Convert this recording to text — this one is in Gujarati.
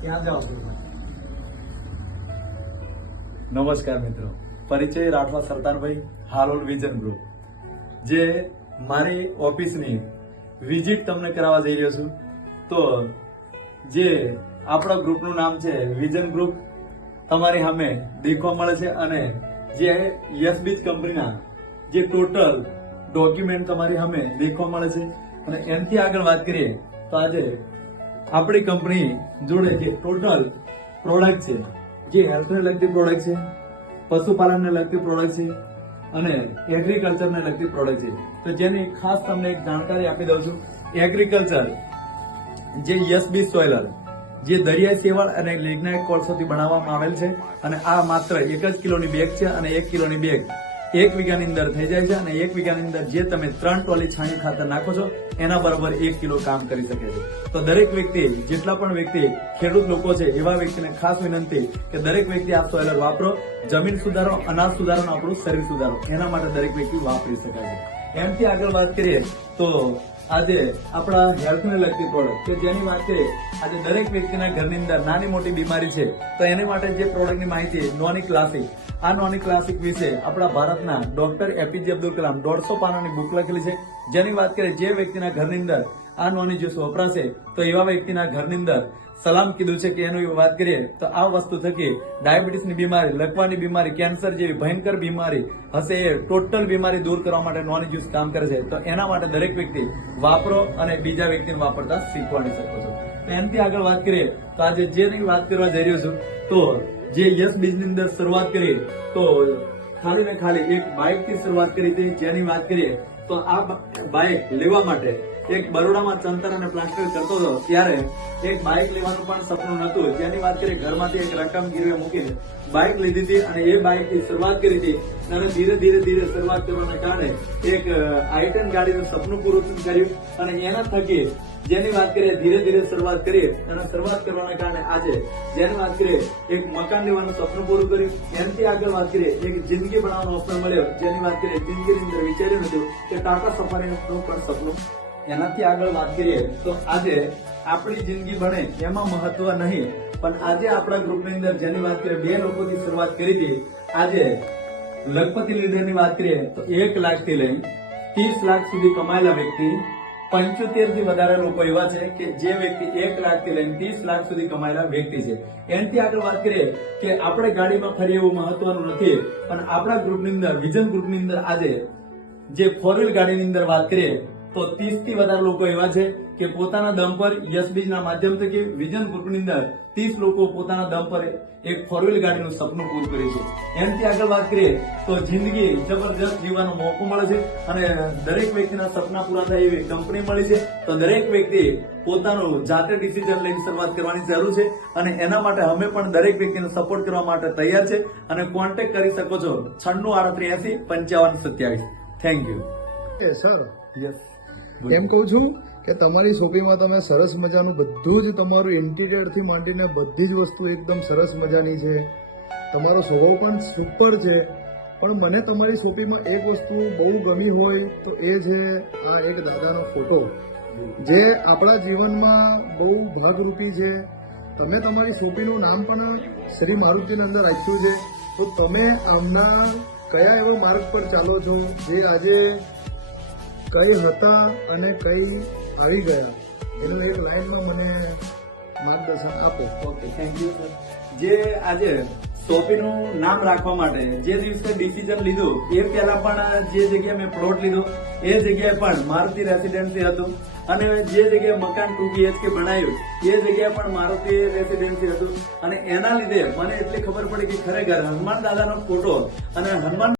ત્યાં જાઓ. નમસ્કાર મિત્રો. પરિચય રાઠવા સરદારભાઈ હાલોલ વિઝન ગ્રુપ. જે મારી ઓફિસની વિઝિટ તમને કરાવવા જઈ રહ્યો છું. તો જે આપણા ગ્રુપનું નામ છે વિઝન ગ્રુપ, તમારી સામે દેખવા મળે છે અને જે યસ બીજ કંપનીના જે ટોટલ ડોક્યુમેન્ટ તમારી સામે દેખવા મળે છે. અને એમથી આગળ વાત કરીએ તો આજે આપણી કંપની જોડે જે ટોટલ પ્રોડક્ટ છે, જે હેલ્થને લગતી પ્રોડક્ટ છે, પશુપાલનને લગતી પ્રોડક્ટ છે અને એગ્રીકલ્ચરને લગતી પ્રોડક્ટ છે. તો જેની ખાસ તમને એક જાણકારી આપી દઉં છું. એગ્રીકલ્ચર જે યસ બી સોઇલર જે દરિયાઈ સેવાળ અને લિગ્નાઇટ કોલસોથી બનાવવામાં આવેલ છે અને આ માત્ર એક જ કિલોની બેગ છે અને એક કિલોની બેગ એક વીઘાની અંદર થઈ જાય છે અને એક વીઘાની અંદર જે તમે ત્રણ ટોલી છાણી ખાતર નાખો છો, એના બરાબર એક કિલો કામ કરી શકે છે. તો દરેક વ્યક્તિ, જેટલા પણ વ્યક્તિ, ખેડૂત લોકો છે, એવા વ્યક્તિને ખાસ વિનંતી કે દરેક વ્યક્તિ આ સોઇલર વાપરો, જમીન સુધારો, અનાજ સુધારો આપણું શરીર સુધારો. એના માટે દરેક વ્યક્તિ વાપરી શકાય છે. એમથી આગળ વાત કરીએ તો આજે આપણા હેલ્થને લગતી પ્રોડક્ટ કે જેની કરીએ આજે દરેક વ્યક્તિના ઘરની અંદર નાની મોટી બીમારી છે, તો એની માટે જે પ્રોડક્ટની માહિતી નોની ક્લાસિક આ નોની ક્લાસિક વિશે આપણા ભારતના ડોક્ટર એપીજે અબ્દુલ કલામ દોઢસો પાનાની બુક લખેલી છે. જેની વાત કરીએ જે વ્યક્તિના ઘરની અંદર આ નોની જ્યુસ વપરાશે. તો એવા વ્યક્તિના ઘરની અંદર સલામ કીધું છે કે એની વાત કરીએ, તો આ વસ્તુ થકી ડાયાબિટીસની બીમારી, લકવાની બીમારી, કેન્સર જેવી ભયંકર બીમારી હશે એ ટોટલ બીમારી દૂર કરવા માટે નોની જ્યુસ કામ કરે છે. તો એના માટે દરેક વ્યક્તિ વાપરો અને બીજા વ્યક્તિને વાપરતા શીખવાડી શકો છો તો એનાથી આગળ વાત કરીએ, તો આજે જેની વાત કરવા જઈ રહ્યો છું, તો જે યસ બીજની અંદર શરૂઆત કરી, તો ખાલી ને ખાલી એક બાઇકથી શરૂઆત કરી હતી, જેની વાત કરીએ તો આ બાઇક લેવા માટે એક બરોડામાં ચંતર અને પ્લાસ્ટર કરતો હતો, ત્યારે એક બાઇક લેવાનું પણ સપનું નતું જેની વાત કરીએ ઘરમાંથી એક રકમ ગીરવે મૂકીને બાઇક લીધી હતી અને એ બાઇકથી શરૂઆત કરી હતી. અને ધીરે ધીરે ધીરે શરૂઆત કરવાના કારણે એક આઈટન ગાડીનું સપનું પૂરું કર્યું. અને એના થકી જેની વાત કરીએ, ધીરે ધીરે શરૂઆત કરીએ અને શરૂઆત કરવાના કારણે આજે જેની વાત કરીએ, એક મકાન લેવાનું સપનું પૂરું કર્યું. એનાથી આગળ વાત કરીએ, એક જિંદગી બનાવવાનો ઓફર મળ્યો. જેની વાત કરીએ, જિંદગીની અંદર વિચાર્યું હતું કે ટાટા સફારીનું પણ સપનું. એનાથી આગળ વાત કરીએ તો આજે આપણી જિંદગી બને એમાં મહત્વ નહીં, પણ આજે આપણા ગ્રુપની અંદર જેની વાત કરીએ, બે લોકોથી શરૂઆત કરી હતી. આજે લખપતિ લીડરની વાત કરીએ તો એક લાખથી લઈ ત્રીસ લાખ સુધી કમાયેલા વ્યક્તિ પંચોતેરથી વધારે લોકો એવા છે કે જે વ્યક્તિ એક લાખથી લઈને ત્રીસ લાખ સુધી કમાયેલા વ્યક્તિ છે. એનાથી આગળ વાત કરીએ કે આપણે ગાડીમાં ફરી એવું મહત્વનું નથી, પણ આપણા ગ્રુપની અંદર વિઝન ગ્રુપની અંદર આજે જે ફોર વ્હીલ ગાડીની અંદર વાત કરીએ, તો ત્રીસથી વધારે લોકો એવા છે કે પોતાના દમ પર યશબીજ ના માધ્યમ થકી વિઝન ગ્રુપની અંદર ત્રીસ લોકો પોતાના દમ પર એક ફોર વ્હીલ ગાડીનું સપનું પૂરું કરે છે. એમથી આગળ વાત કરીએ, તો જિંદગી જબરજસ્ત જીવવાનો મોકો મળે છે અને દરેક વ્યક્તિના સપના પૂરા થાય એવી કંપની મળી છે. તો દરેક વ્યક્તિ પોતાનું જાતે ડિસિઝન લઈને શરૂઆત કરવાની જરૂર છે અને એના માટે અમે પણ દરેક વ્યક્તિને સપોર્ટ કરવા માટે તૈયાર છે. અને કોન્ટેક્ટ કરી શકો છો છન્નું આડત્રીસ એસી પંચાવન સત્યાવીસ. થેન્ક યુ એ સર યસ એમ કહું છું કે તમારી શોપિંગમાં તમે સરસ મજાનું બધું જ તમારું ઇન્ટિરિયરથી માંડીને બધી જ વસ્તુ એકદમ સરસ મજાની છે. તમારો સ્વભાવ પણ સુપર છે. પણ મને તમારી શોપિંગમાં એક વસ્તુ બહુ ગમી હોય તો એ છે આ એક દાદાનો ફોટો જે આપણા જીવનમાં બહુ ભાગરૂપી છે. તમે તમારી શોપિંગનું નામ પણ શ્રી મારુતિની અંદર રાખ્યું છે. તો તમે આમના કયા એવા માર્ગ પર ચાલો છો જે આજે કઈ હતા અને કઈ આવી ગયા? એનું એક લાઈનમાં મને માર્ગદર્શન આપો. ઓકે થેન્ક યુ સર જે આજે શોપીનું નામ રાખવા માટે જે દિવસે ડિસિઝન લીધું, એ પહેલા પણ જે જગ્યાએ મેં પ્લોટ લીધો, એ જગ્યાએ પણ મારુતિ રેસિડેન્સી હતું. અને જે જગ્યાએ મકાન ટુ બીએચકે બનાવ્યું, એ જગ્યાએ પણ મારુતિ રેસિડેન્સી હતું. અને એના લીધે મને એટલી ખબર પડી કે ખરેખર હનુમાન દાદાનો ફોટો અને હનુમાન